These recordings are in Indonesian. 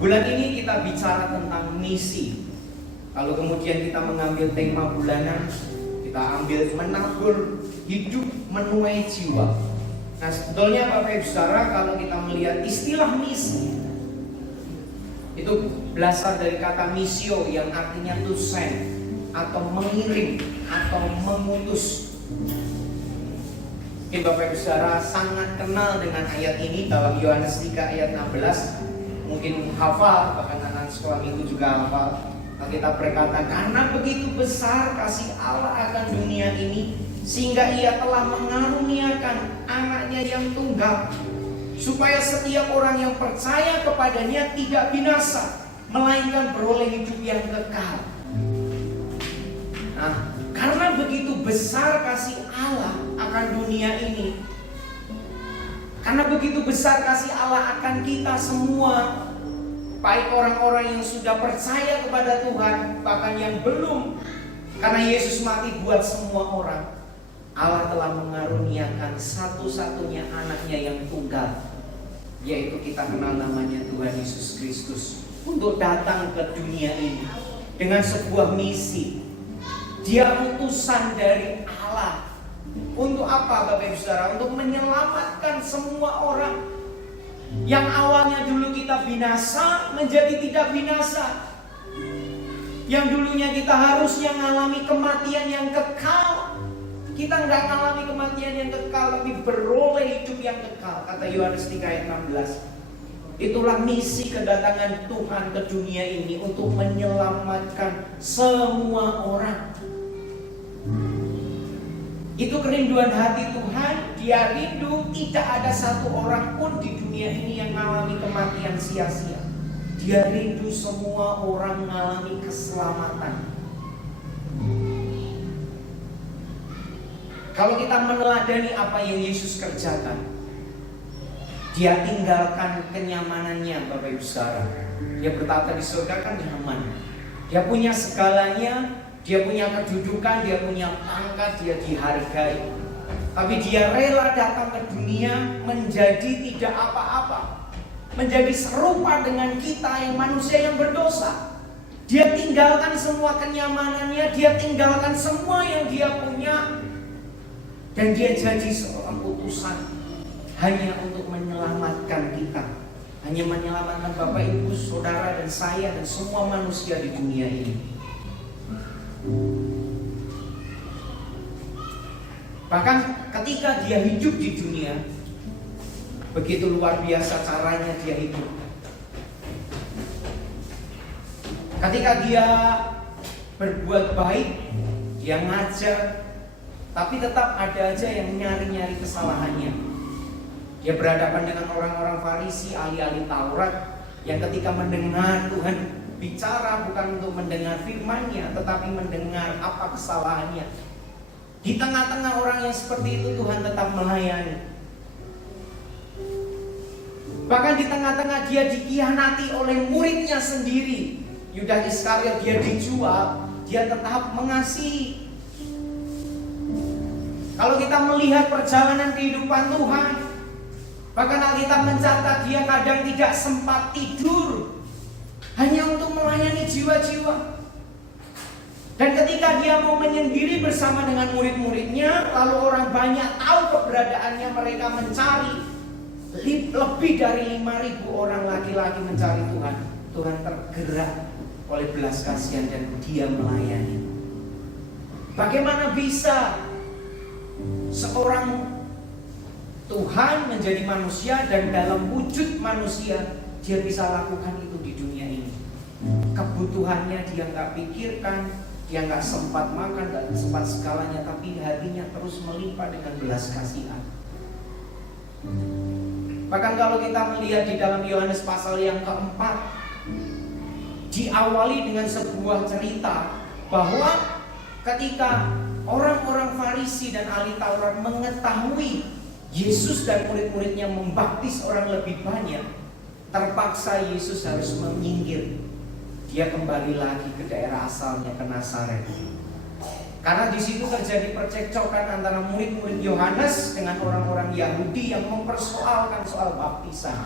Bulan ini kita bicara tentang misi. Kalau kemudian kita mengambil tema bulanan, kita ambil menabur hidup menuai jiwa. Nah, sebetulnya Bapak Ibu Saudara, kalau kita melihat istilah misi, itu berasal dari kata misio yang artinya to send, atau mengirim, atau mengutus. Mungkin Bapak Ibu Saudara sangat kenal dengan ayat ini dalam Yohanes 3 ayat 16. Mungkin hafal, bahkan anak sekolah minggu juga hafal. Kita berkata, karena begitu besar kasih Allah akan dunia ini, sehingga ia telah mengaruniakan anaknya yang tunggal, supaya setiap orang yang percaya kepadanya tidak binasa, melainkan beroleh hidup yang kekal. Nah, karena begitu besar kasih Allah akan dunia ini, karena begitu besar kasih Allah akan kita semua, baik orang-orang yang sudah percaya kepada Tuhan, bahkan yang belum, karena Yesus mati buat semua orang, Allah telah mengaruniakan satu-satunya anaknya yang tunggal, yaitu kita kenal namanya Tuhan Yesus Kristus, untuk datang ke dunia ini dengan sebuah misi. Dia utusan dari Allah. Untuk apa Bapak Ibu Saudara? Untuk menyelamatkan semua orang. Yang awalnya dulu kita binasa menjadi tidak binasa. Yang dulunya kita harusnya mengalami kematian yang kekal, kita nggak mengalami kematian yang kekal, tapi beroleh hidup yang kekal. Kata Yohanes 3 ayat 16. Itulah misi kedatangan Tuhan ke dunia ini, untuk menyelamatkan semua orang. Itu kerinduan hati Tuhan. Dia rindu tidak ada satu orang pun di dunia ini yang mengalami kematian sia-sia. Dia rindu semua orang mengalami keselamatan. Kalau kita meneladani apa yang Yesus kerjakan, Dia tinggalkan kenyamanannya Bapak Ibu Saudara. Dia bertata di surga kan nyaman. Dia punya segalanya. Dia punya kedudukan, dia punya pangkat, dia dihargai. Tapi dia rela datang ke dunia menjadi tidak apa-apa, menjadi serupa dengan kita yang manusia yang berdosa. Dia tinggalkan semua kenyamanannya, dia tinggalkan semua yang dia punya, dan dia jadi seorang utusan hanya untuk menyelamatkan kita, hanya menyelamatkan Bapak Ibu Saudara dan saya dan semua manusia di dunia ini. Bahkan ketika dia hidup di dunia, begitu luar biasa caranya dia hidup. Ketika dia berbuat baik, dia ngajar, tapi tetap ada aja yang nyari-nyari kesalahannya. Dia berhadapan dengan orang-orang Farisi, ahli-ahli Taurat, yang ketika mendengar Tuhan bicara bukan untuk mendengar firman-Nya, tetapi mendengar apa kesalahannya. Di tengah-tengah orang yang seperti itu Tuhan tetap melayani. Bahkan di tengah-tengah dia dikhianati oleh muridnya sendiri, Yudas Iskariot, dia dijual, dia tetap mengasihi. Kalau kita melihat perjalanan kehidupan Tuhan, bahkan Alkitab mencatat dia kadang tidak sempat tidur, hanya untuk melayani jiwa-jiwa. Dan ketika dia mau menyendiri bersama dengan murid-muridnya, lalu orang banyak tahu keberadaannya, mereka mencari. Lebih dari 5.000 orang laki-laki mencari Tuhan. Tuhan tergerak oleh belas kasihan dan dia melayani. Bagaimana bisa seorang Tuhan menjadi manusia dan dalam wujud manusia dia bisa lakukan itu di dunia ini? Kebutuhannya dia nggak pikirkan, dia nggak sempat makan, nggak sempat segalanya, tapi hatinya terus melimpah dengan belas kasihan. Bahkan kalau kita melihat di dalam Yohanes pasal yang keempat, diawali dengan sebuah cerita bahwa ketika orang-orang Farisi dan ahli Taurat mengetahui Yesus dan murid-muridnya membaptis orang lebih banyak, terpaksa Yesus harus menyingkir. Dia kembali lagi ke daerah asalnya, ke Nazaret. Karena di situ terjadi percekcokan antara murid-murid Yohanes dengan orang-orang Yahudi yang mempersoalkan soal baptisan.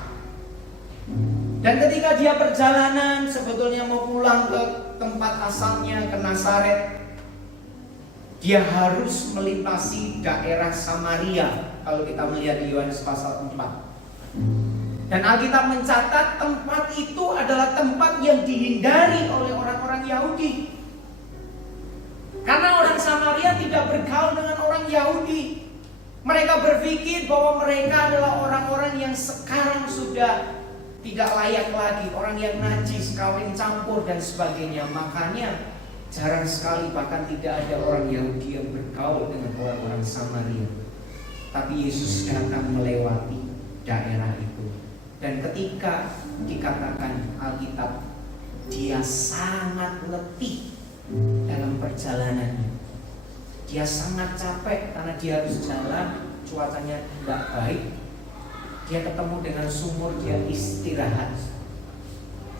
Dan ketika dia perjalanan sebetulnya mau pulang ke tempat asalnya, ke Nazaret, dia harus melintasi daerah Samaria. Kalau kita melihat di Yohanes pasal 4. Dan Alkitab mencatat tempat itu adalah tempat yang dihindari oleh orang-orang Yahudi. Karena orang Samaria tidak bergaul dengan orang Yahudi. Mereka berpikir bahwa mereka adalah orang-orang yang sekarang sudah tidak layak lagi, orang yang najis, kawin campur dan sebagainya. Makanya jarang sekali, bahkan tidak ada orang Yahudi yang bergaul dengan orang-orang Samaria. Tapi Yesus datang melewati daerah itu. Dan ketika dikatakan Alkitab, dia sangat letih dalam perjalanannya. Dia sangat capek karena dia harus jalan, cuacanya tidak baik. Dia ketemu dengan sumur, dia istirahat.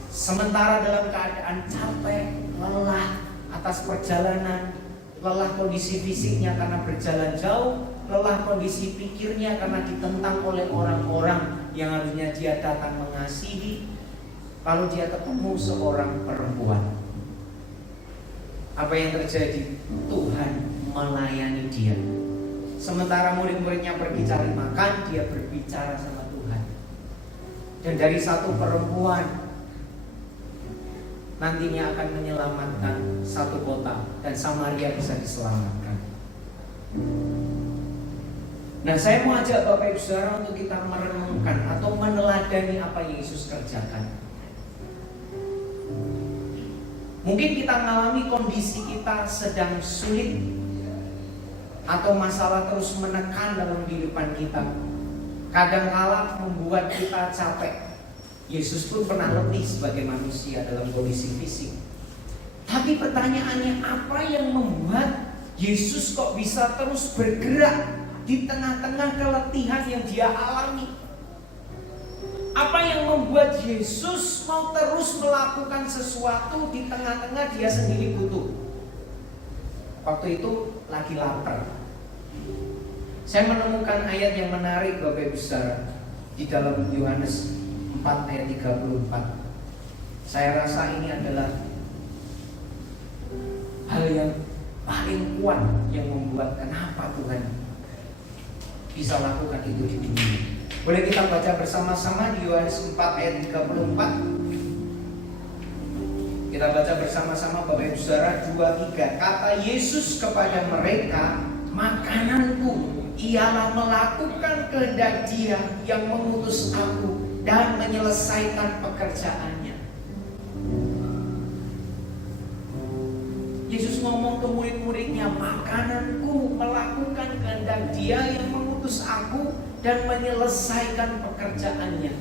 Sementara dalam keadaan capek, lelah atas perjalanan, lelah kondisi fisiknya karena berjalan jauh, lelah kondisi pikirnya karena ditentang oleh orang-orang yang harusnya dia datang mengasihi. Lalu dia ketemu seorang perempuan. Apa yang terjadi? Tuhan melayani dia. Sementara murid-muridnya pergi cari makan, dia berbicara sama Tuhan. Dan dari satu perempuan nantinya akan menyelamatkan satu kota, dan Samaria bisa diselamatkan. Nah, saya mau ajak Bapak Ibu Saudara untuk kita merenungkan atau meneladani apa yang Yesus kerjakan. Mungkin kita mengalami kondisi kita sedang sulit, atau masalah terus menekan dalam kehidupan kita. Kadang-kala membuat kita capek. Yesus pun pernah letih sebagai manusia dalam kondisi fisik. Tapi pertanyaannya, apa yang membuat Yesus kok bisa terus bergerak di tengah-tengah keletihan yang dia alami? Apa yang membuat Yesus mau terus melakukan sesuatu di tengah-tengah dia sendiri butuh? Waktu itu lagi lapar. Saya menemukan ayat yang menarik Bapak Ibu Saudara di dalam Yohanes 4 ayat 34. Saya rasa ini adalah hal yang paling kuat yang membuat kenapa Tuhan bisa lakukan itu di dunia. Boleh kita baca bersama-sama di Yohanes 4 ayat 34. Kita baca bersama-sama Bapak Ibu Saudara, 2-3. Kata Yesus kepada mereka, makananku ialah melakukan kehendak Dia yang mengutus aku dan menyelesaikan pekerjaannya. Yesus ngomong ke murid-muridnya, makananku melakukan kehendak Dia yang mengutus aku dan menyelesaikan pekerjaannya.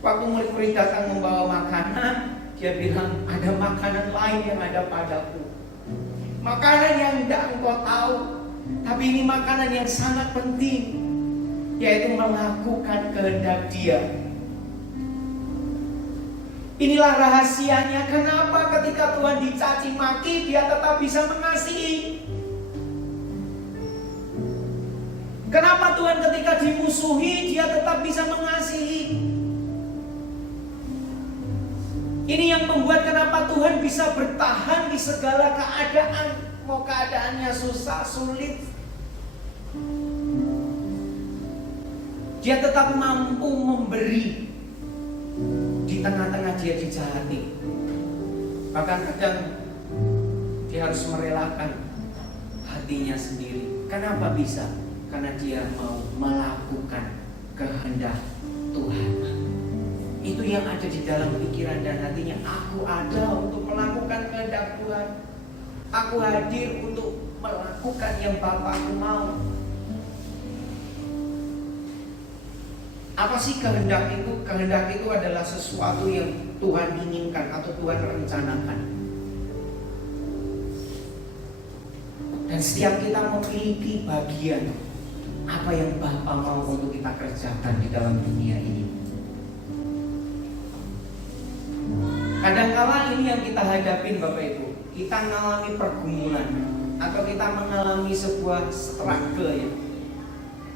Waktu murid-murid datang membawa makanan, dia bilang, ada makanan lain yang ada padaku. Makanan yang tidak engkau tahu, tapi ini makanan yang sangat penting, yaitu melakukan kehendak Dia. Inilah rahasianya kenapa ketika Tuhan dicaci maki, Dia tetap bisa mengasihi. Kenapa Tuhan ketika dimusuhi, Dia tetap bisa mengasihi. Ini yang membuat kenapa Tuhan bisa bertahan di segala keadaan. Mau keadaannya susah, sulit, Dia tetap mampu memberi di tengah-tengah dia dijahati. Bahkan kadang dia harus merelakan hatinya sendiri. Kenapa bisa? Karena dia mau melakukan kehendak Tuhan. Itu yang ada di dalam pikiran dan hatinya. Aku ada untuk melakukan kehendak Tuhan. Aku hadir untuk melakukan yang Bapakku mau. Apa sih kehendak itu? Kehendak itu adalah sesuatu yang Tuhan inginkan atau Tuhan rencanakan. Dan setiap kita memiliki bagian apa yang Bapa mau untuk kita kerjakan di dalam dunia ini. Kadangkala ini yang kita hadapin Bapak Ibu. Kita mengalami pergumulan atau kita mengalami sebuah struggle ya.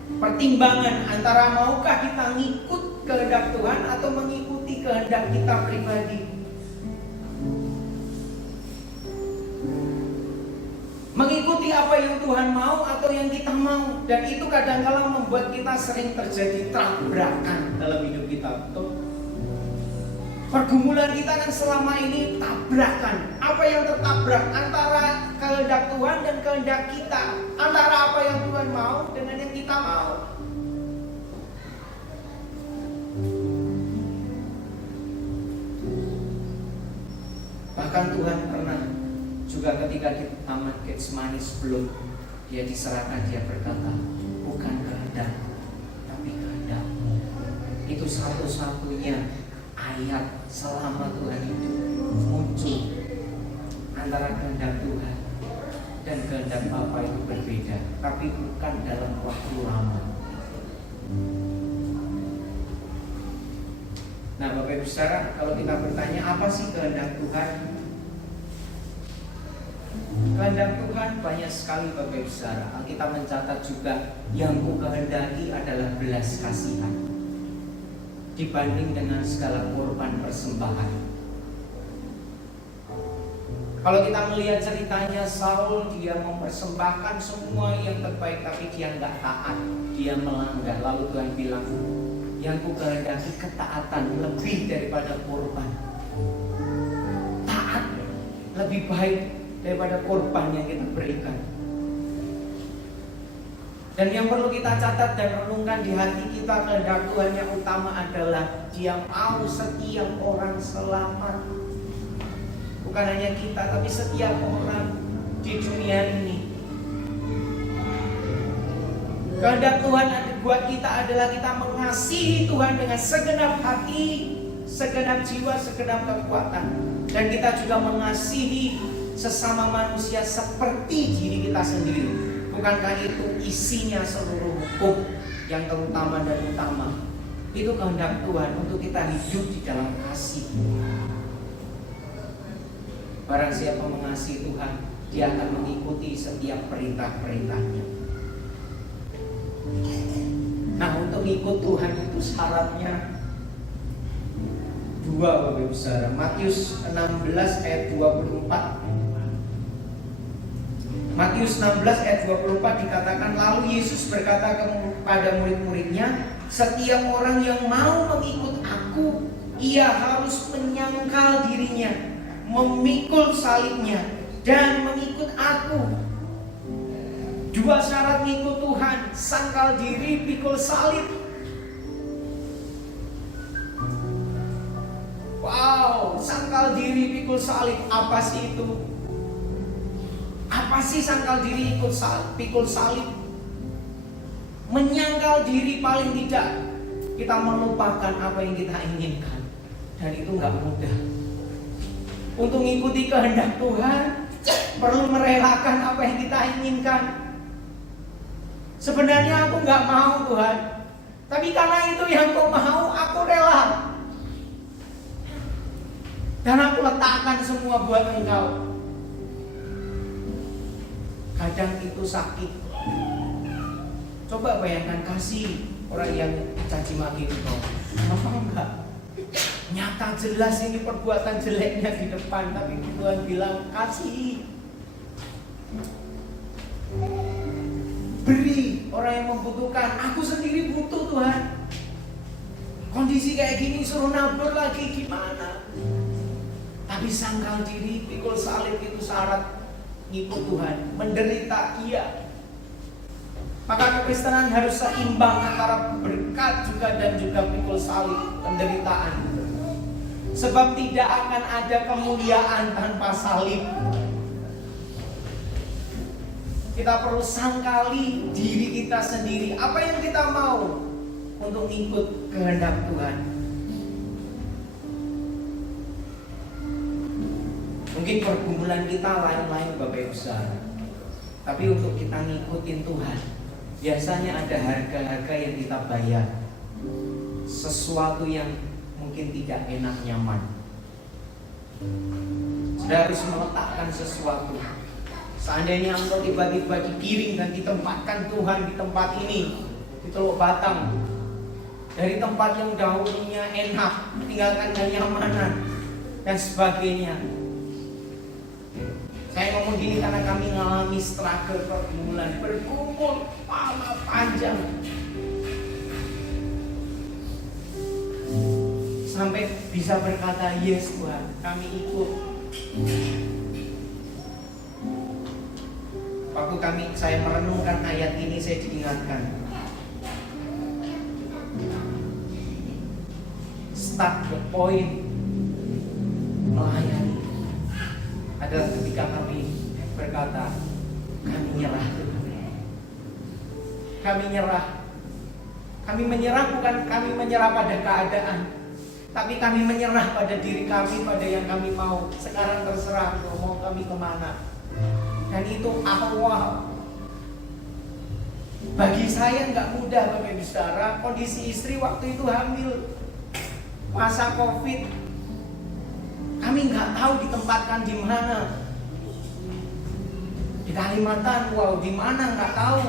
Pertimbangan antara maukah kita ngikut kehendak Tuhan atau mengikuti kehendak kita pribadi? Mengikuti apa yang Tuhan mau atau yang kita mau. Dan itu kadang-kala membuat kita sering terjadi tabrakan dalam hidup kita. Betul? Pergumulan kita kan selama ini tabrakan. Apa yang tertabrak? Antara kehendak Tuhan dan kehendak kita. Antara apa yang Tuhan mau dengan yang kita mau. Bahkan Tuhan pernah juga ketika di Taman Getsemani sebelum dia diserahkan, dia berkata, bukan kehendakku tapi kehendakmu. Itu satu-satunya ayat selama Tuhan hidup muncul antara kehendak Tuhan dan kehendak Bapa itu berbeda, tapi bukan dalam waktu lama. Nah, Bapak Ibu Saudara, kalau kita bertanya apa sih kehendak Tuhan? Kehendak Tuhan banyak sekali, Bapak Ibu Saudara. Kita mencatat juga yang ku kehendaki adalah belas kasihan dibanding dengan segala korban persembahan. Kalau kita melihat ceritanya Saul, dia mempersembahkan semua yang terbaik, tapi dia nggak taat, dia melanggar. Lalu Tuhan bilang, yang ku kehendaki ketaatan lebih daripada korban. Taat lebih baik daripada korban yang kita berikan. Dan yang perlu kita catat dan renungkan di hati kita, kehendak Tuhan yang utama adalah Dia mau setiap orang selamat. Bukan hanya kita, tapi setiap orang di dunia ini. Kehendak Tuhan buat kita adalah kita mengasihi Tuhan dengan segenap hati, segenap jiwa, segenap kekuatan. Dan kita juga mengasihi sesama manusia seperti diri kita sendiri. Bukankah itu isinya seluruh hukum yang terutama dan utama? Itu kehendak Tuhan untuk kita hidup di dalam kasih. Barang siapa mengasihi Tuhan, dia akan mengikuti setiap perintah-perintahnya. Nah, untuk ikut Tuhan itu syaratnya dua, Bapak Ibu Saudara. Matius 16 ayat 24. Matius 16 ayat 24 dikatakan, lalu Yesus berkata kepada murid-muridnya, setiap orang yang mau mengikut aku, ia harus menyangkal dirinya, memikul salibnya, dan mengikut aku. Dua syarat mengikut Tuhan, sangkal diri, pikul salib. Wow, sangkal diri, pikul salib, apa sih itu? Apa sih sangkal diri, pikul salib? Menyangkal diri paling tidak kita melupakan apa yang kita inginkan. Dan itu gak mudah. Untuk mengikuti kehendak Tuhan perlu merelakan apa yang kita inginkan. Sebenarnya aku gak mau Tuhan, tapi karena itu yang Kau mau, aku rela. Dan aku letakkan semua buat Engkau. Kadang itu sakit. Coba bayangkan kasih orang yang caci maki engkau. Apa enggak? Nyata jelas ini perbuatan jeleknya di depan, tapi Tuhan bilang kasih. Beri orang yang membutuhkan. Aku sendiri butuh Tuhan. Kondisi kayak gini suruh nabur lagi gimana? Tapi sangkal diri, pikul salib itu syarat ngikut Tuhan, menderita iya. Maka kekristenan harus seimbang antara berkat juga dan juga pikul salib, penderitaan. Sebab tidak akan ada kemuliaan tanpa salib. Kita perlu sangkali diri kita sendiri, apa yang kita mau untuk ngikut kehendak Tuhan. Mungkin pergumulan kita lain-lain Bapak Ibu Saudara. Tapi untuk kita ngikutin Tuhan, biasanya ada harga-harga yang kita bayar. Sesuatu yang mungkin tidak enak, nyaman. Sudah harus meletakkan sesuatu. Seandainya engkau tiba-tiba digiring dan ditempatkan Tuhan di tempat ini, di Teluk Batang, dari tempat yang dahulunya enak, tinggalkan kenyamanan dan sebagainya. Saya ngomong gini karena kami mengalami struggle pergumulan, bergumul lama panjang, sampai bisa berkata, yes Tuhan, kami ikut. Waktu saya merenungkan ayat ini, saya diingatkan, start the point melayani adalah ketika kami berkata, kami nyerah. Kami nyerah. Kami menyerah bukan kami menyerah pada keadaan, tapi kami menyerah pada diri kami, pada yang kami mau. Sekarang terserah mau kami kemana. Dan itu awal. Bagi saya nggak mudah, Bapak Ibu Saudara. Kondisi istri waktu itu hamil, masa COVID. Kami nggak tahu ditempatkan di mana. Di Kalimantan, wow, di mana nggak tahu.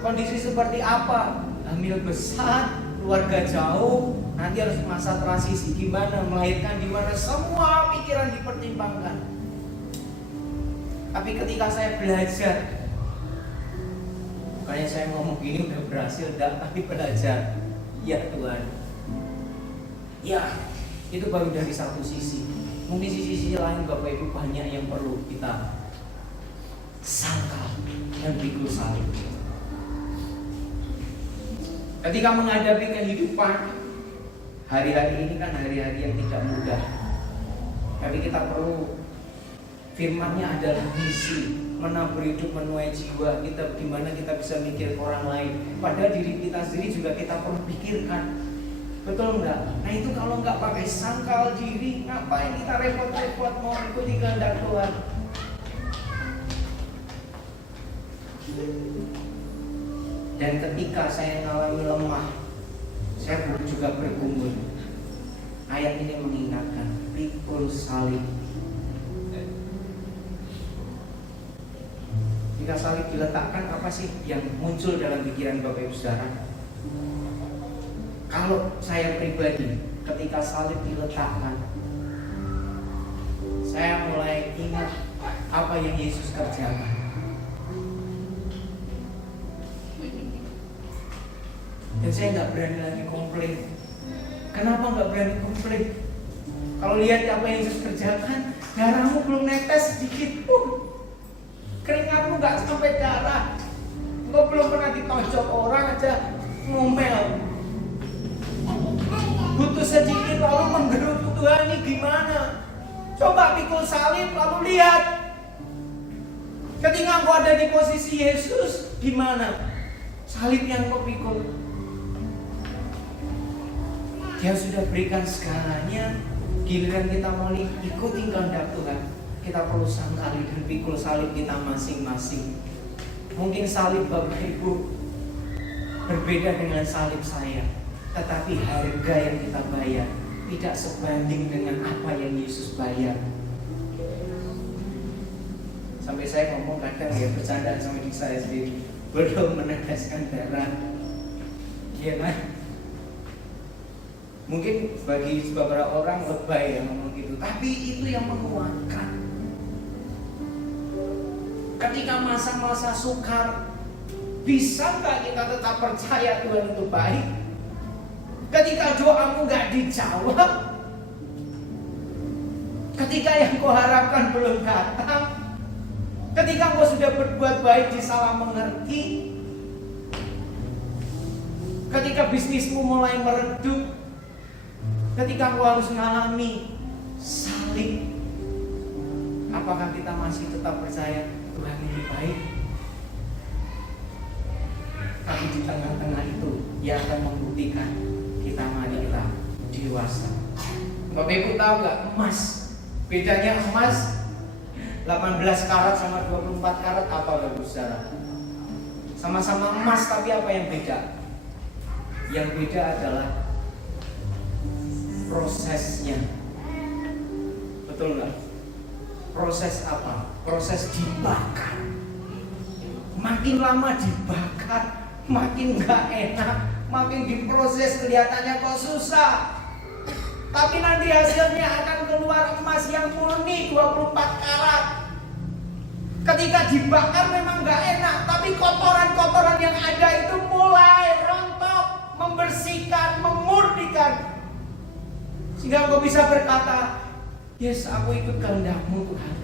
Kondisi seperti apa? Hamil besar, keluarga jauh, nanti harus masa transisi gimana, melahirkan di mana, semua pikiran dipertimbangkan. Tapi ketika saya belajar, bukannya saya ngomong gini udah berhasil, enggak, tapi belajar. Ya Tuhan, ya itu baru dari satu sisi. Mungkin sisi-sisi lain Bapak Ibu banyak yang perlu kita sangkal dan pikul salib. Ketika menghadapi kehidupan, hari-hari ini kan hari-hari yang tidak mudah, tapi kita perlu, firman-Nya adalah misi, menabur hidup, menuai jiwa kita, gimana kita bisa mikir orang lain, padahal diri kita sendiri juga kita perlu pikirkan. Betul enggak? Nah itu kalau enggak pakai sangkal diri, ngapain kita repot-repot mau ikuti kehendak Tuhan? Dan ketika saya mengalami lemah, saya juga bergumul. Ayat ini mengingatkan, pikul salib. Jika salib diletakkan, apa sih yang muncul dalam pikiran Bapak Ibu Saudara? Kalau saya pribadi, ketika salib diletakkan, saya mulai ingat apa yang Yesus kerjakan. Dan saya nggak berani lagi komplain. Kenapa nggak berani komplain? Kalau lihat apa yang Yesus kerjakan, darahmu belum netes sedikit pun, keringatmu nggak sampai darah, engkau belum pernah ditonjok orang aja ngomel. Butuh sedikit lalu menggerutu, Tuhan ini gimana? Coba pikul salib lalu lihat. Ketika engkau ada di posisi Yesus, gimana? Salib yang kau pikul, Dia sudah berikan segalanya. Giliran kita mau ikuti kehendak Tuhan, kita perlu sangkali dan pikul salib kita masing-masing. Mungkin salib Bapak Ibu berbeda dengan salib saya, tetapi harga yang kita bayar tidak sebanding dengan apa yang Yesus bayar. Sampai saya ngomong kadang ya bercanda sama diri saya sendiri, belum meneteskan darah. Iya kan? Mungkin bagi beberapa orang lebay yang ngomong gitu, tapi itu yang menguatkan. Ketika masa-masa sukar, bisa nggak kita tetap percaya Tuhan itu baik? Ketika doamu nggak dijawab, ketika yang kau harapkan belum datang, ketika kau sudah berbuat baik disalah mengerti, ketika bisnismu mulai meredup, ketika kau harus mengalami salib, apakah kita masih tetap percaya Tuhan ini baik? Tapi di tengah-tengah itu, Dia akan membuktikan kita adalah dewasa. Bapak Ibu tahu nggak emas? Bedanya emas 18 karat sama 24 karat apa Bapak Ibu Saudara? Sama-sama emas, tapi apa yang beda? Yang beda adalah prosesnya. Betul nggak? Proses apa? Proses dibakar. Makin lama dibakar, makin nggak enak. makin diproses kelihatannya kok susah. Tapi nanti hasilnya akan keluar emas yang murni 24 karat. Ketika dibakar memang gak enak, tapi kotoran-kotoran yang ada itu mulai rontok, membersihkan, memurnikan. Sehingga engkau bisa berkata, yes, aku ikut kehendak-Mu Tuhan.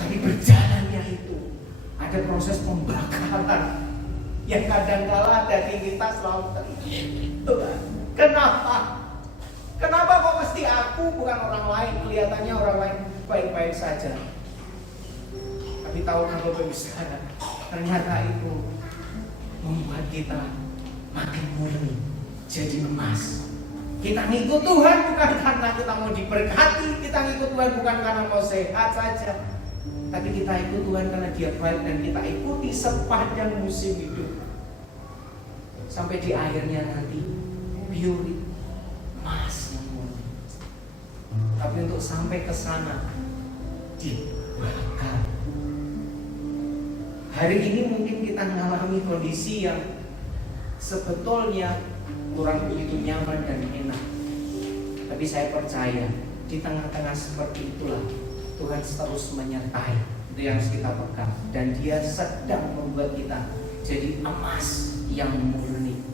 Tapi berjalannya itu ada proses pembakaran yang kadang-kala daging kita selalu Tuhan, kenapa? Kenapa kok mesti aku bukan orang lain? Kelihatannya orang lain baik-baik saja. Tapi tahukah Bapak Ibu Saudara, ternyata itu membuat kita makin murni, jadi emas. Kita ngikut Tuhan bukan karena kita mau diberkati, kita ngikut Tuhan bukan karena mau sehat saja, tapi kita ikut Tuhan karena Dia baik dan kita ikuti sepanjang musim hidup. Sampai di akhirnya nanti pure emas yang murni. Tapi untuk sampai ke sana dibakar. Hari ini mungkin kita mengalami kondisi yang sebetulnya kurang begitu nyaman dan enak. Tapi saya percaya di tengah-tengah seperti itulah Tuhan terus menyertai. Itu yang harus kita pegang. Dan Dia sedang membuat kita jadi emas yang murni.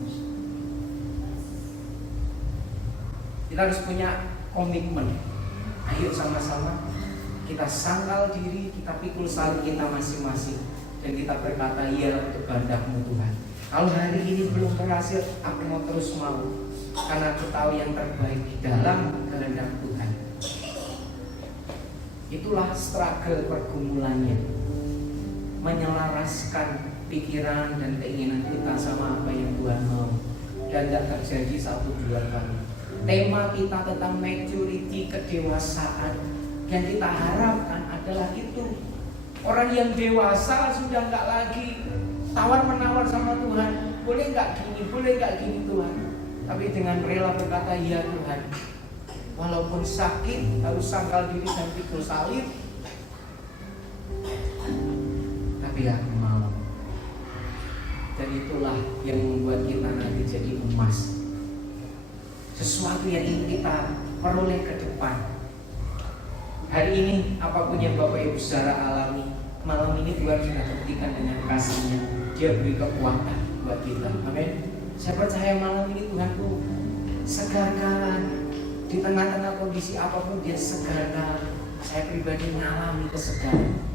Kita harus punya komitmen. Ayo sama-sama kita sangkal diri, kita pikul salib kita masing-masing, dan kita berkata, iya untuk kehendak-Mu Tuhan. Kalau hari ini belum berhasil, aku mau terus mau, karena aku tahu yang terbaik di dalam kehendak Tuhan. Itulah struggle pergumulannya, menyelaraskan pikiran dan keinginan kita sama apa yang Tuhan mau, dan tidak terjadi 1-2 kali. Tema kita tentang maturity, kedewasaan, yang kita harapkan adalah itu. Orang yang dewasa sudah nggak lagi tawar-menawar sama Tuhan. Boleh nggak gini, boleh nggak gini Tuhan. Tapi dengan rela berkata, iya Tuhan. Walaupun sakit, harus sangkal diri dan pikul salib, tapi aku mau. Dan itulah yang membuat kita nanti jadi emas. Sesuatu yang ingin kita peroleh ke depan. Hari ini apapun yang Bapak Ibu Saudara alami, malam ini Tuhan sudah buktikan dengan kasih-Nya. Dia beri kekuatan buat kita. Amin. Saya percaya malam ini Tuhan tuh segarkan. Di tengah-tengah kondisi apapun Dia segarkan. Saya pribadi mengalami kesegaran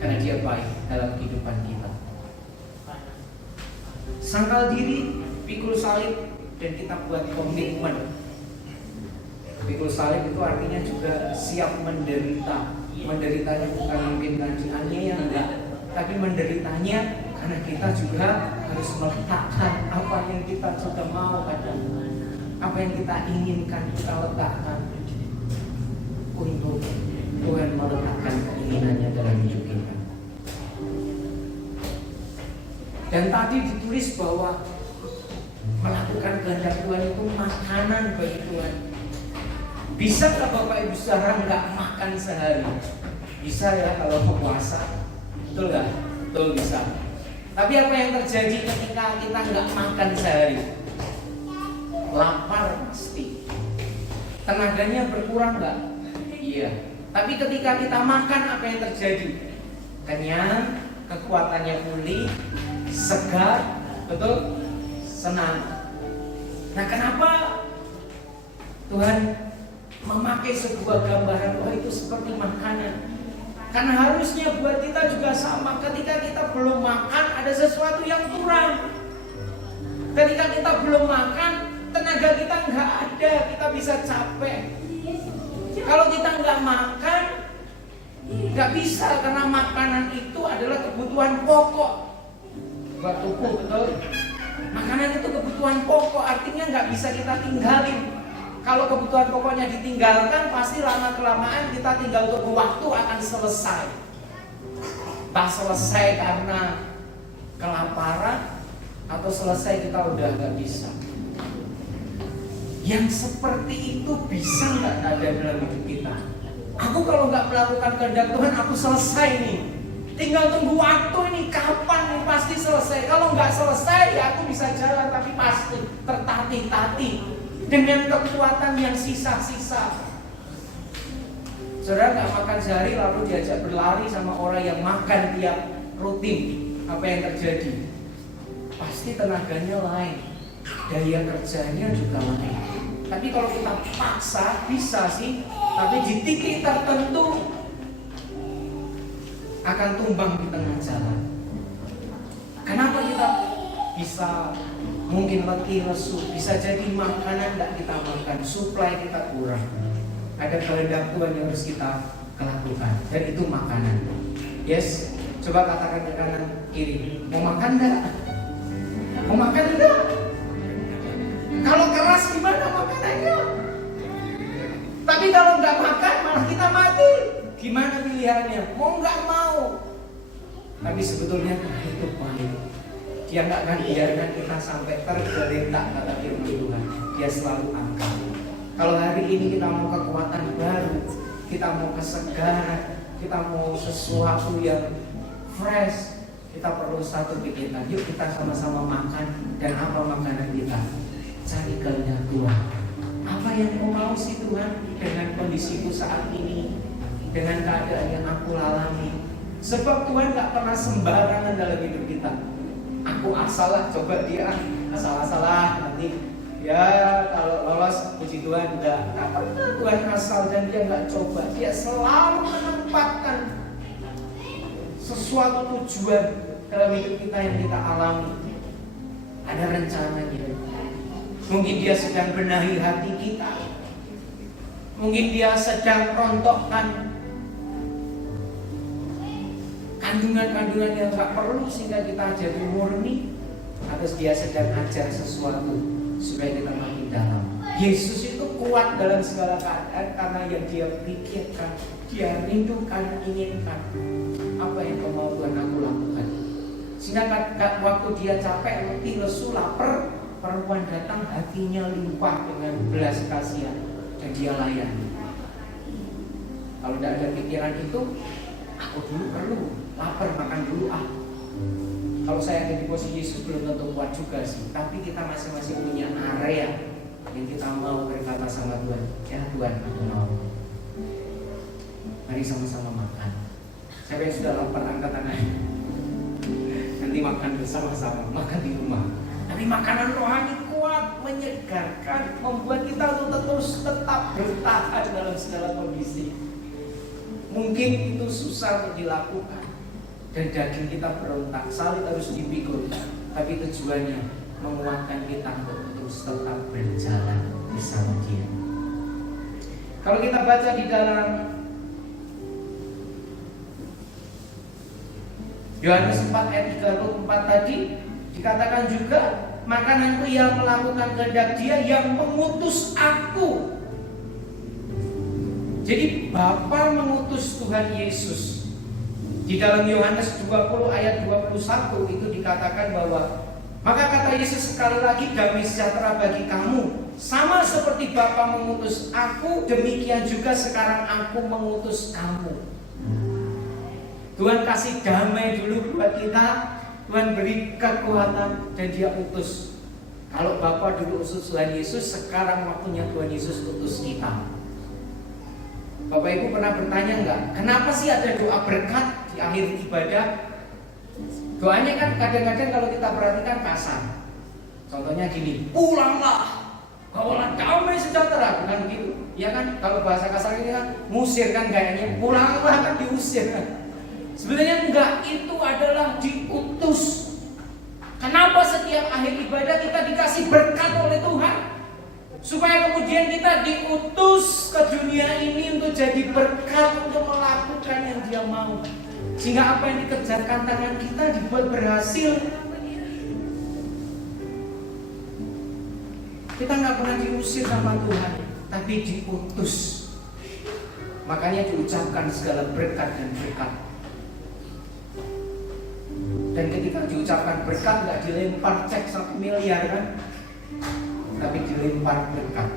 karena Dia baik dalam kehidupan kita. Sangkal diri, pikul salib, dan kita buat komitmen. Pikul salib itu artinya juga siap menderita. Menderitanya bukan mungkin karena dianiaya, enggak, tapi menderitanya karena kita juga harus meletakkan apa yang kita juga mau, kadang apa yang kita inginkan kita letakkan untuk Tuhan meletakkan keinginannya dalam hidup kita. Dan tadi ditulis bahwa melakukan kehendak Tuhan itu makanan bagi Tuhan. Bisakah Bapak Ibu Saudara nggak makan sehari? Bisa ya kalau mau puasa, betul nggak? Betul, bisa. Tapi apa yang terjadi ketika kita nggak makan sehari? Lapar pasti. Tenaganya berkurang nggak? Iya. Tapi ketika kita makan, apa yang terjadi? Kenyang, kekuatannya pulih, segar, betul? Senang. Nah, kenapa Tuhan memakai sebuah gambaran bahwa itu seperti makanan? Karena harusnya buat kita juga sama. Ketika kita belum makan, ada sesuatu yang kurang. Ketika kita belum makan, tenaga kita nggak ada, kita bisa capek. Kalau kita nggak makan, nggak bisa, karena makanan itu adalah kebutuhan pokok buat tubuh, betul? Makanan itu kebutuhan pokok, artinya nggak bisa kita tinggalin. Kalau kebutuhan pokoknya ditinggalkan, pasti lama-kelamaan kita tinggal tunggu waktu akan selesai. Tak selesai karena kelaparan, atau selesai kita udah nggak bisa. Yang seperti itu bisa nggak ada dalam hidup kita? Aku kalau nggak melakukan kehendak Tuhan, aku selesai nih. Tinggal tunggu waktu ini, kapan nih pasti selesai. Kalau nggak selesai ya aku bisa jalan, tapi pasti tertatih-tatih dengan kekuatan yang sisa-sisa. Saudara nggak makan sehari lalu diajak berlari sama orang yang makan tiap rutin. Apa yang terjadi? Pasti tenaganya lain, daya kerjanya juga lain. Tapi kalau kita paksa bisa sih, tapi di titik tertentu akan tumbang di tengah jalan. Kenapa kita bisa mungkin letih, lesu? Bisa jadi makanan tidak kita makan, supply kita kurang. Ada kehendak Tuhan yang harus kita lakukan, dan itu makanan. Yes, coba katakan ke kanan kiri, mau makan enggak? Mau makan enggak? Kalau keras gimana makanannya? Tapi kalau enggak makan malah kita mati. Gimana pilihannya? Mau enggak mau? Tapi sebetulnya itu pahit. Dia enggak akan biarkan kita sampai tergeletak, kata firman Tuhan. Dia selalu angkat. Kalau hari ini kita mau kekuatan baru, kita mau kesegaran, kita mau sesuatu yang fresh, kita perlu satu pikiran. Yuk kita sama-sama makan. Dan apa makanan kita? Cari kehendak Tuhan. Apa yang kau mau sih Tuhan dengan kondisiku saat ini, dengan keadaan yang aku alami? Sebab Tuhan gak pernah sembarangan dalam hidup kita. Aku asalah, coba dia asal-asalah nanti. Ya kalau lolos puji Tuhan, enggak pernah Tuhan asal dan dia enggak coba. Dia selalu menempatkan sesuatu tujuan dalam hidup kita yang kita alami. Ada rencananya. Mungkin dia sedang benahi hati kita. Mungkin dia sedang rontokkan kandungan-kandungan yang enggak perlu sehingga kita jadi murni. Atau dia sedang ajar sesuatu supaya kita makin dalam. Yesus itu kuat dalam segala keadaan karena yang dia pikirkan, dia rindukan, inginkan. Apa yang kau mau Tuhan aku lakukan? Sehingga waktu dia capek, letih, lesu, lapar, perempuan datang, hatinya limpah dengan belas kasihan dan dia layani. Kalau tidak ada pikiran itu, aku dulu perlu lapar, makan dulu ah. Kalau saya ada di posisi Yesus belum tentu kuat juga sih. Tapi kita masing-masing punya area yang kita mau berkata sama Tuhan. Ya Tuhan, aku mau. Mari sama-sama makan. Siapa yang sudah lapar angkat tangannya. Nanti makan bersama-sama, makan di rumah. Tapi makanan rohani kuat, menyegarkan, membuat kita untuk terus tetap bertahan dalam segala kondisi. Mungkin itu susah untuk dilakukan. Dan daging kita berontak, salib harus dipikul. Tapi tujuannya menguatkan kita untuk terus tetap berjalan bersama Dia. Kalau kita baca di dalam Yohanes 4 ayat 34 tadi, dikatakan juga, makananku yang melakukan kehendak Dia yang mengutus aku. Jadi Bapa mengutus Tuhan Yesus. Di dalam Yohanes 20 ayat 21 itu dikatakan bahwa, maka kata Yesus sekali lagi, damai sejahtera bagi kamu. Sama seperti Bapa mengutus aku, demikian juga sekarang aku mengutus kamu. Tuhan kasih damai dulu buat kita. Tuhan beri kekuatan dan Dia utus. Kalau Bapa dulu utus Tuhan Yesus, sekarang waktunya Tuhan Yesus utus kita. Bapak Ibu pernah bertanya enggak, kenapa sih ada doa berkat di akhir ibadah? Doanya kan kadang-kadang kalau kita perhatikan kasar. Contohnya gini, pulanglah, bawalah damai sejahtera, bukan begitu? Ya kan, kalau bahasa kasar ini kan musir kan kayaknya, pulanglah kan diusir kan. Sebenarnya enggak, itu adalah diutus. Kenapa setiap akhir ibadah kita dikasih berkat oleh Tuhan? Supaya kemudian kita diutus ke dunia ini untuk jadi berkat, untuk melakukan yang Dia mau. Sehingga apa yang dikerjakan tangan kita dibuat berhasil. Kita nggak pernah diusir sama Tuhan, tapi diutus. Makanya diucapkan segala berkat dan berkat. Dan ketika diucapkan berkat, nggak dilempar cek 1 miliar kan, tapi dilempar berkat.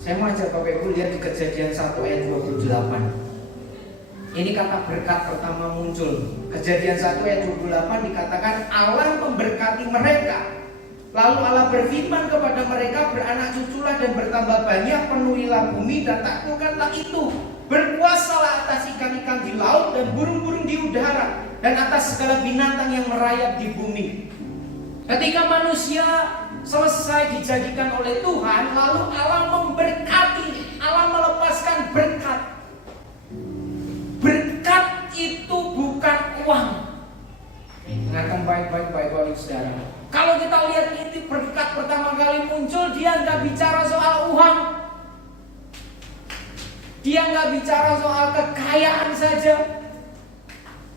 Saya mau ajak Bapak Ibu lihat di Kejadian 1 ayat 28. Ini kata berkat pertama muncul. Kejadian 1 ayat 28 dikatakan Allah memberkati mereka. Lalu Allah berfirman kepada mereka, beranak cuculah dan bertambah banyak, penuhilah bumi dan taklukkanlah itu. Berkuasalah atas ikan-ikan di laut dan burung-burung di udara, dan atas segala binatang yang merayap di bumi. Ketika manusia selesai dijadikan oleh Tuhan, lalu Allah memberkati, Allah melepaskan berkat. Berkat itu bukan uang. Dengarkan baik-baik saudara. Kalau kita lihat ini berkat pertama kali muncul, dia nggak bicara soal uang, dia nggak bicara soal kekayaan saja.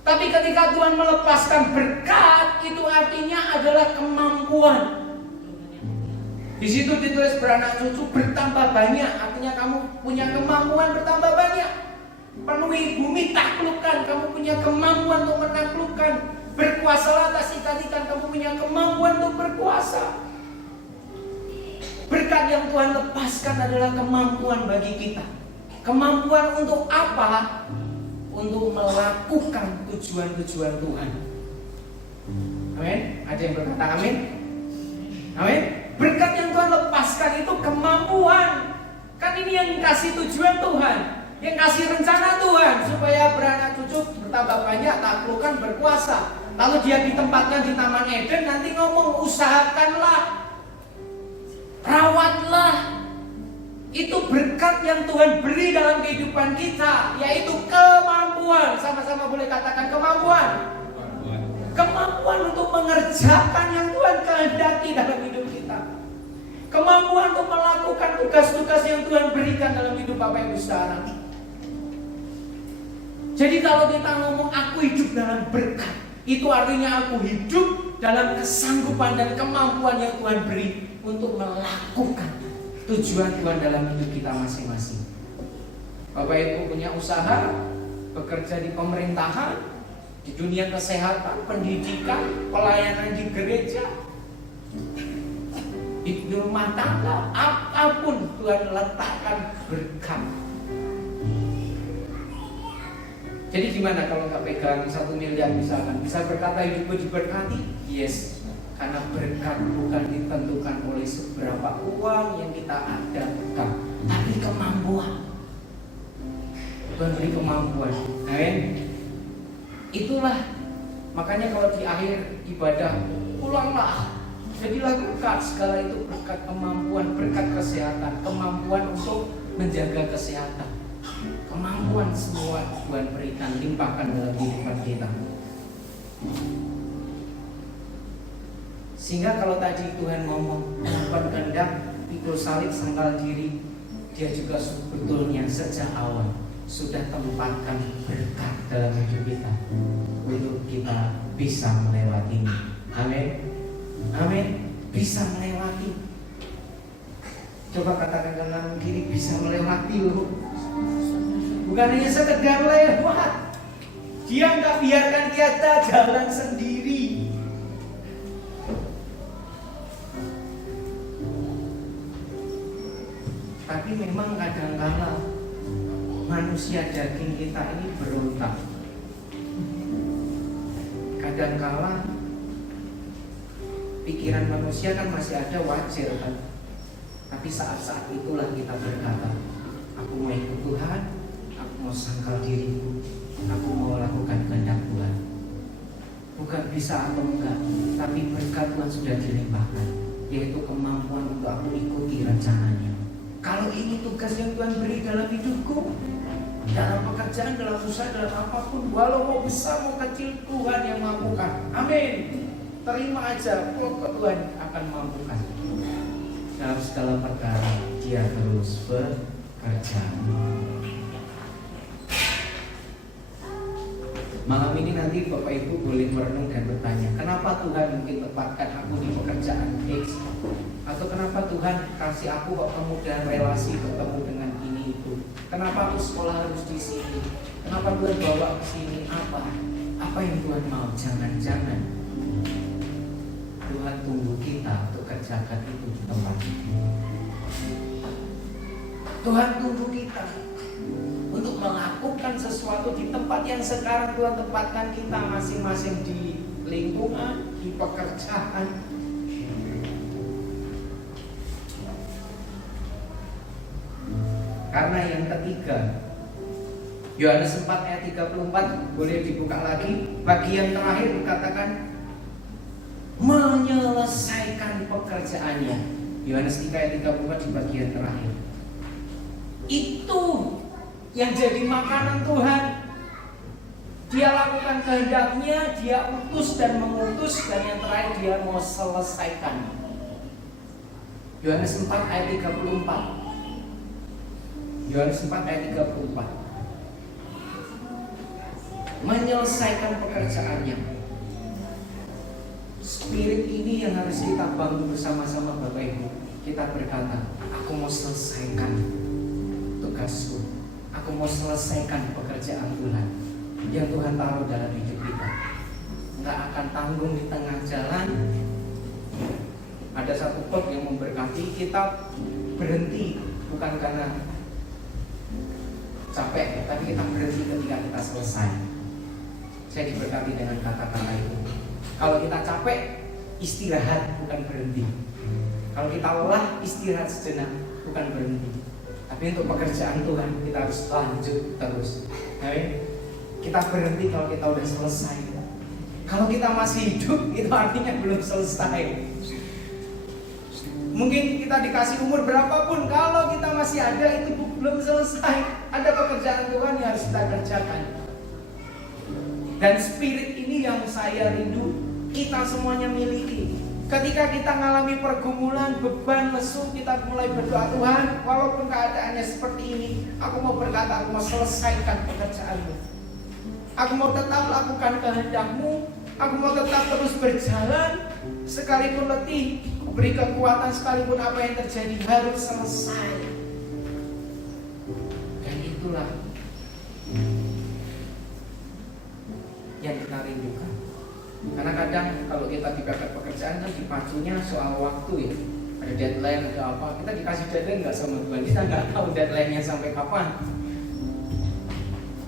Tapi ketika Tuhan melepaskan berkat, itu artinya adalah kemampuan. Di situ ditulis beranak cucu bertambah banyak, artinya kamu punya kemampuan bertambah banyak. Penuhi bumi, taklukkan, kamu punya kemampuan untuk menaklukkan. Berkuasalah atas ikan-ikan, kamu punya kemampuan untuk berkuasa. Berkat yang Tuhan lepaskan adalah kemampuan bagi kita. Kemampuan untuk apa? Untuk melakukan tujuan-tujuan Tuhan. Amin. Ada yang berkata amin? Amin. Berkat yang Tuhan lepaskan itu kemampuan. Kan ini yang kasih tujuan Tuhan, yang kasih rencana Tuhan, supaya beranak cucu bertambah banyak, taklukkan, berkuasa. Lalu dia ditempatkan di Taman Eden, nanti ngomong usahakanlah, rawatlah. Itu berkat yang Tuhan beri dalam kehidupan kita, yaitu kemampuan. Sama-sama boleh katakan kemampuan. Kemampuan untuk mengerjakan yang Tuhan kehendaki dalam hidup kita. Kemampuan untuk melakukan tugas-tugas yang Tuhan berikan dalam hidup Bapak Ibu saudara. Jadi kalau kita ngomong aku hidup dalam berkat, itu artinya aku hidup dalam kesanggupan dan kemampuan yang Tuhan beri untuk melakukan tujuan Tuhan dalam hidup kita masing-masing. Bapak Ibu punya usaha, bekerja di pemerintahan, di dunia kesehatan, pendidikan, pelayanan di gereja, di rumah tangga, apapun Tuhan letakkan berkat. Jadi gimana kalau nggak pegang 1 miliar misalkan, bisa berkata hidupku diberkati? Yes. Karena berkat bukan ditentukan oleh seberapa uang yang kita ada, bukan, tapi kemampuan. Tuhan beri kemampuan. Amin. Itulah makanya kalau di akhir ibadah, pulanglah, jadilah berkat. Segala itu berkat kemampuan, berkat kesehatan, kemampuan untuk menjaga kesehatan, kemampuan semua Tuhan berikan, limpahkan dalam kehidupan kita. Sehingga kalau tadi Tuhan ngomong melakukan kehendak, pikul salib, sangkal diri, dia juga sebetulnya sejak awal sudah tempatkan berkat dalam hidup kita untuk kita bisa melewatinya. Amin. Amin. Bisa melewati. Coba katakan kanan kiri, bisa melewati loh. Bukan hanya sekedar lewat. Dia nggak biarkan kita jalan sendiri. Tapi memang kadang-kala manusia daging kita ini berontak. Kadang-kala pikiran manusia kan masih ada, wajar kan. Tapi saat-saat itulah kita berkata, aku mau ikut Tuhan, aku mau sangkal diriku, aku mau lakukan kehendak Tuhan. Bukan bisa atau enggak, tapi berkat Tuhan sudah dilimpahkan, yaitu kemampuan untuk aku ikuti rencananya. Kalau ini tugas yang Tuhan beri dalam hidupku, dalam pekerjaan, dalam usaha, dalam apapun, walau mau besar mau kecil, Tuhan yang mampukan. Amin. Terima aja, pokok Tuhan akan mampukan. Dalam segala perkara Dia terus bekerja. Malam ini nanti Bapak Ibu boleh merenung dan bertanya, kenapa Tuhan mungkin tempatkan aku di pekerjaan X? Atau kenapa Tuhan kasih aku kok kemudahan relasi bertemu dengan ini itu? Kenapa aku sekolah harus di sini? Kenapa Tuhan bawa ke sini? Apa yang Tuhan mau? Jangan-jangan Tuhan tunggu kita untuk kerjakan itu di tempat ini. Tuhan tunggu kita. untuk melakukan sesuatu di tempat yang sekarang Tuhan tempatkan kita masing-masing, di lingkungan, di pekerjaan. Karena yang ketiga, Yohanes 4 ayat 34, boleh dibuka lagi. Bagian terakhir dikatakan menyelesaikan pekerjaannya. Yohanes 3 ayat 34 di bagian terakhir. Itu yang jadi makanan Tuhan. Dia lakukan kehendaknya, dia utus dan mengutus, dan yang terakhir dia mau selesaikan. Yohanes 4 ayat 34. Yohanes 4 ayat 34. Menyelesaikan pekerjaannya. Spirit ini yang harus kita bangun bersama-sama Bapak Ibu. Kita berkata, aku mau selesaikan tugasku. Aku mau selesaikan pekerjaan Tuhan yang Tuhan taruh dalam hidup kita. Nggak akan tanggung di tengah jalan. Ada satu quote yang memberkati kita, berhenti bukan karena capek, tapi kita berhenti ketika kita selesai. Saya diberkati dengan kata-kata itu. Kalau kita capek, istirahat bukan berhenti. Kalau kita lelah, istirahat sejenak bukan berhenti. Tapi untuk pekerjaan Tuhan kita harus lanjut terus. Kita berhenti kalau kita udah selesai. Kalau kita masih hidup, itu artinya belum selesai. Mungkin kita dikasih umur berapapun, kalau kita masih ada, itu belum selesai. Ada pekerjaan Tuhan yang harus kita kerjakan. Dan spirit ini yang saya rindu kita semuanya miliki. Ketika kita mengalami pergumulan, beban, lesu, kita mulai berdoa, Tuhan, walaupun keadaannya seperti ini, aku mau berkata, aku mau selesaikan pekerjaanmu. Aku mau tetap lakukan kehendak-Mu. Aku mau tetap terus berjalan, sekalipun letih, beri kekuatan, sekalipun apa yang terjadi harus selesai. Dan itulah yang kita rindukan. Karena kadang kalau kita dibakar pekerjaan kan dipacunya soal waktu ya. Ada deadline, ada apa. Kita dikasih deadline nggak sama Tuhan, kita nggak tahu deadline-nya sampai kapan.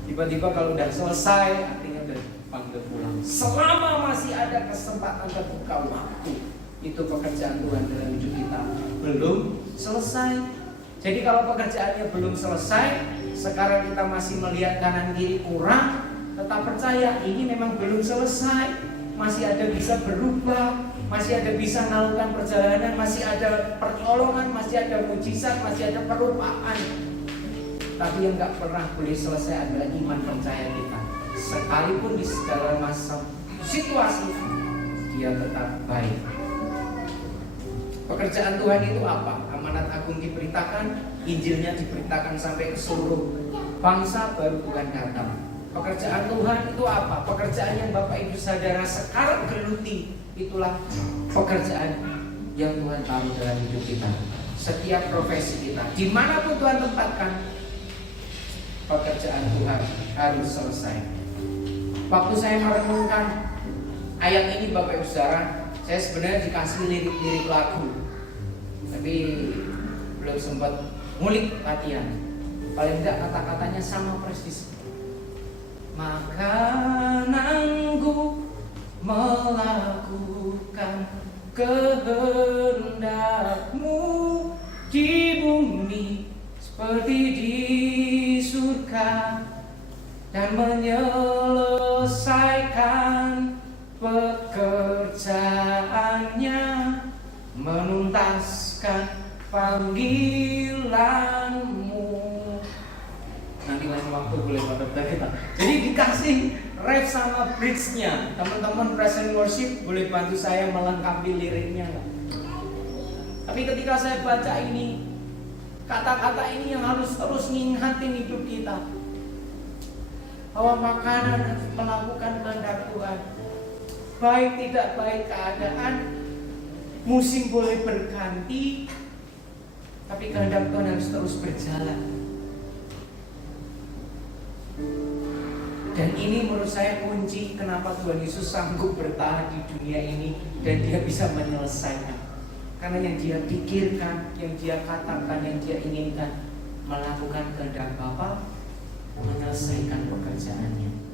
Tiba-tiba kalau udah selesai, artinya udah panggil pulang. Selama masih ada kesempatan terbuka waktu, itu pekerjaan Tuhan dalam hidup kita belum selesai. Jadi kalau pekerjaannya belum selesai, sekarang kita masih melihat kanan kiri kurang, tetap percaya ini memang belum selesai. Masih ada bisa berubah, masih ada bisa melakukan perjalanan, masih ada pertolongan, masih ada mujizat, masih ada perubahan. Tapi yang gak pernah boleh selesai adalah iman percaya kita. Sekalipun di segala masa situasi, dia tetap baik. Pekerjaan Tuhan itu apa? Amanat agung diberitakan, Injilnya diberitakan sampai ke seluruh bangsa, baru Tuhan datang. Pekerjaan Tuhan itu apa? Pekerjaan yang Bapak Ibu Saudara sekarang geluti, itulah pekerjaan yang Tuhan taruh dalam hidup kita. Setiap profesi kita, dimanapun Tuhan tempatkan, pekerjaan Tuhan harus selesai. Waktu saya merenungkan ayat ini Bapak Ibu Saudara, saya sebenarnya dikasih lirik-lirik lagu, tapi belum sempat ngulik latihan. Paling tidak kata-katanya sama persis. Makananku melakukan kehendak-Mu di bumi seperti di surga, dan menyelesaikan pekerjaannya, menuntaskan panggilan-Mu. Nanti lain waktu boleh pada kita. Jadi dikasih ref sama bridge-nya. Teman-teman present worship boleh bantu saya melengkapi liriknya. Tapi ketika saya baca ini, kata-kata ini yang harus terus ngingatin hidup kita, bahwa makanan harus melakukan kehendak Tuhan. Baik tidak baik keadaan, musim boleh berganti, tapi kehendak Tuhan harus terus berjalan. Dan ini menurut saya kunci kenapa Tuhan Yesus sanggup bertahan di dunia ini dan dia bisa menyelesaikan. Karena yang dia pikirkan, yang dia katakan, yang dia inginkan melakukan kehendak Bapa, menyelesaikan pekerjaannya.